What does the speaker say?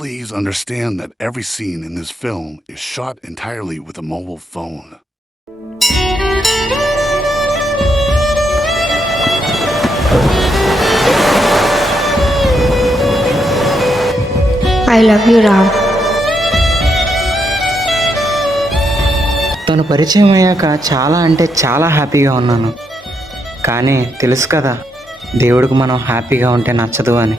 Please understand that every scene in this film is shot entirely with a mobile phone. I love you, Ram. తను పరిచయం అయ్యాక చాలా అంటే చాలా హ్యాపీగా ఉన్నాను. కానీ తెలుసు కదా, దేవుడికి మనం హ్యాపీగా ఉంటే నచ్చదు అని.